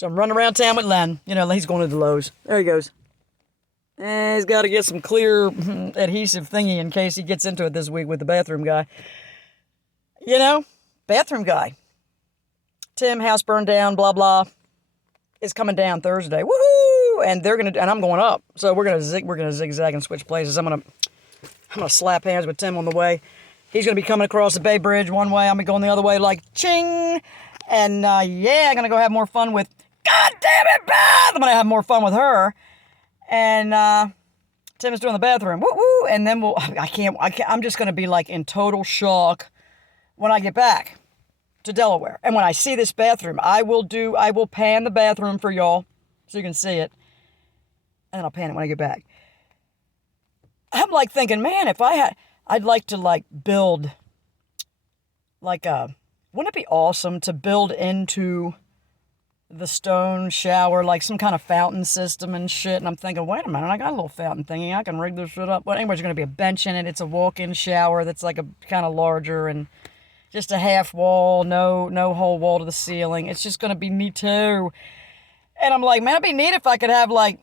So I'm running around town with Len. You know, he's going to the Lowe's. There he goes. He's got to get some clear adhesive thingy in case he gets into it this week with the bathroom guy. You know, bathroom guy. Tim, house burned down, blah, blah, is coming down Thursday. Woohoo! And and I'm going up. So we're gonna zigzag and switch places. I'm gonna slap hands with Tim on the way. He's gonna be coming across the Bay Bridge one way. I'm gonna be going the other way like ching. And I'm gonna go have more fun with. God damn it, Beth! I'm gonna have more fun with her. And Tim is doing the bathroom. Woo woo! And then I can't. I'm just gonna be like in total shock when I get back to Delaware. And when I see this bathroom, I will pan the bathroom for y'all so you can see it. And then I'll pan it when I get back. I'm like thinking, man, I'd like to like build like wouldn't it be awesome to build into the stone shower like some kind of fountain system and shit? And I'm thinking, wait a minute, I got a little fountain thingy. I can rig this shit up. But anyway, there's going to be a bench in it. It's a walk-in shower that's like a kind of larger and just a half wall, no whole wall to the ceiling. It's just going to be neat too. And I'm like, man, it'd be neat if I could have like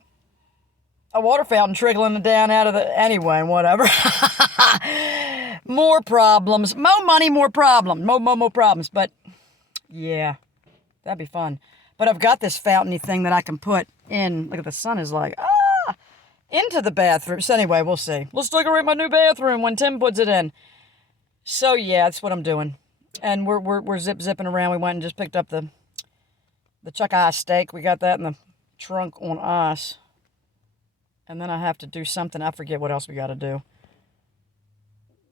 a water fountain trickling down out of the... Anyway, whatever. More problems. More money, more problems. More problems. But, yeah, that'd be fun. But I've got this fountainy thing that I can put in... Look at the sun is like, into the bathroom. So anyway, we'll see. Let's decorate my new bathroom when Tim puts it in. So, yeah, that's what I'm doing. And we're zipping around. We went and just picked up the chuck eye steak. We got that in the trunk on ice. And then I have to do something. I forget what else we got to do.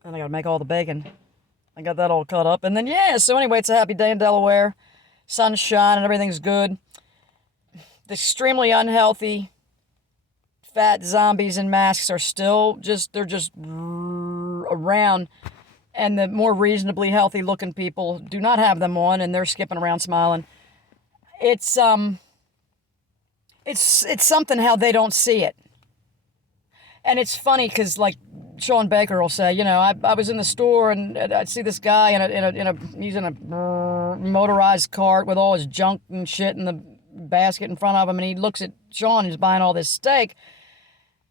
And I got to make all the bacon. I got that all cut up. And then, yeah, so anyway, it's a happy day in Delaware. Sun's shining, everything's good. The extremely unhealthy, fat zombies in masks are still they're just around. And the more reasonably healthy looking people do not have them on, and they're skipping around smiling. It's something how they don't see it. And it's funny because, like, Sean Baker will say, you know, I was in the store and I'd see this guy he's in a motorized cart with all his junk and shit in the basket in front of him, and he looks at Sean who's buying all this steak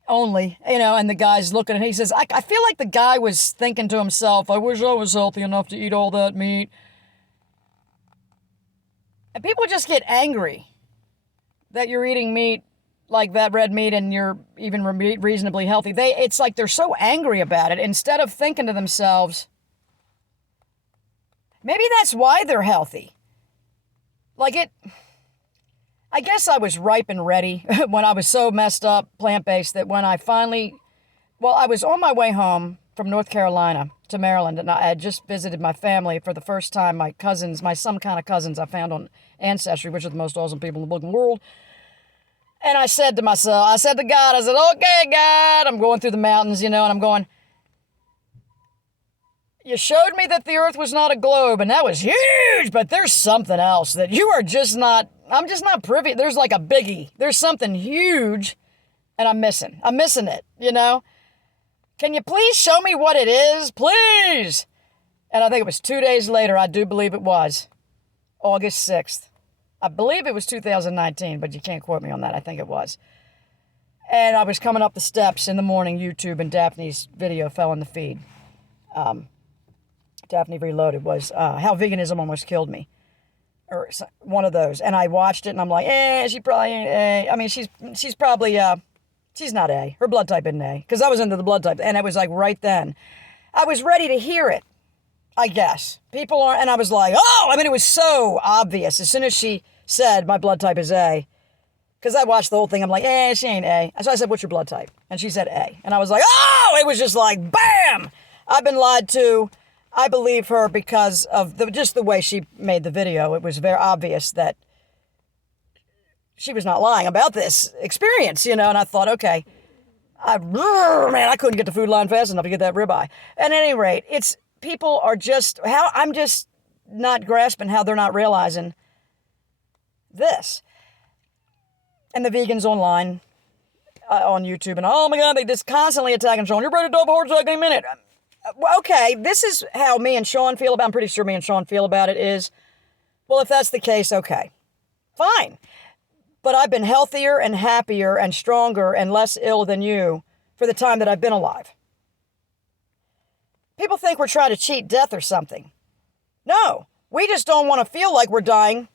only, you know, and the guy's looking and he says, I feel like the guy was thinking to himself, I wish I was healthy enough to eat all that meat. And people just get angry that you're eating meat like that red meat and you're even reasonably healthy. It's like they're so angry about it instead of thinking to themselves, maybe that's why they're healthy. I guess I was ripe and ready when I was so messed up plant-based that when I finally, I was on my way home from North Carolina to Maryland, and I had just visited my family for the first time, my some kind of cousins I found on Ancestry, which are the most awesome people in the world. And I said to God, okay, God, I'm going through the mountains, you know, and I'm going, you showed me that the earth was not a globe, and that was huge, but there's something else that you are just not, I'm just not privy. There's like a biggie. There's something huge, and I'm missing it, you know? Can you please show me what it is? Please! And I think it was 2 days later, I do believe it was, August 6th. I believe it was 2019, but you can't quote me on that. I think it was. And I was coming up the steps in the morning, YouTube, and Daphne's video fell in the feed. Daphne Reloaded was How Veganism Almost Killed Me. Or one of those. And I watched it, and I'm like, she probably ain't A. I mean, she's probably, she's not A. Her blood type isn't A. Because I was into the blood type, and it was like right then. I was ready to hear it, I guess. People are, and I was like, it was so obvious. As soon as she said, my blood type is A, because I watched the whole thing, I'm like, she ain't A. So I said, what's your blood type? And she said A. And I was like, it was just like, bam! I've been lied to. I believe her because of just the way she made the video. It was very obvious that she was not lying about this experience, you know, and I thought, okay, I couldn't get the food line fast enough to get that ribeye. At any rate, people are I'm just not grasping how they're not realizing this. And the vegans online, on YouTube, and oh my God, they just constantly attacking Sean. You're ready to double heart attack in a minute. Okay, this is how me and Sean feel about it. I'm pretty sure me and Sean feel about it is, well, if that's the case, okay. Fine. But I've been healthier and happier and stronger and less ill than you for the time that I've been alive. People think we're trying to cheat death or something. No, we just don't want to feel like we're dying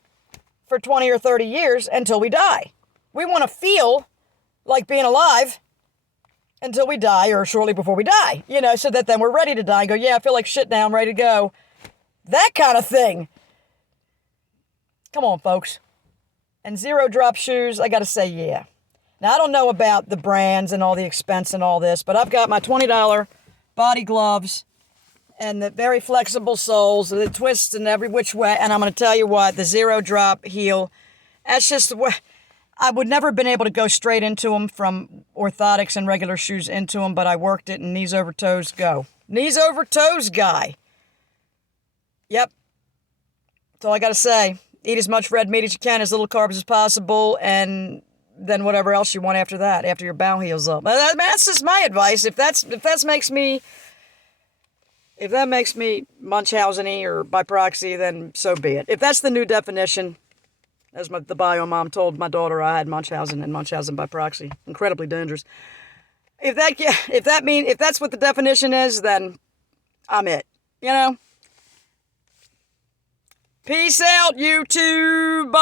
for 20 or 30 years until we die. We want to feel like being alive until we die or shortly before we die, so that then we're ready to die and go, yeah, I feel like shit now, I'm ready to go. That kind of thing. Come on, folks. And zero drop shoes, I got to say, yeah. Now, I don't know about the brands and all the expense and all this, but I've got my $20 body gloves and the very flexible soles, the twists in every which way. And I'm going to tell you what, the zero drop heel, that's just the way. I would never have been able to go straight into them from orthotics and regular shoes into them, but I worked it and knees over toes go. Knees over toes guy. Yep. That's all I got to say. Eat as much red meat as you can, as little carbs as possible, and then whatever else you want after that, after your bowel heals up. That's just my advice. If that makes me Munchausen-y or by proxy, then so be it. If that's the new definition, as the bio mom told my daughter, I had Munchausen and Munchausen by proxy. Incredibly dangerous. If that's what the definition is, then I'm it. Peace out, YouTube.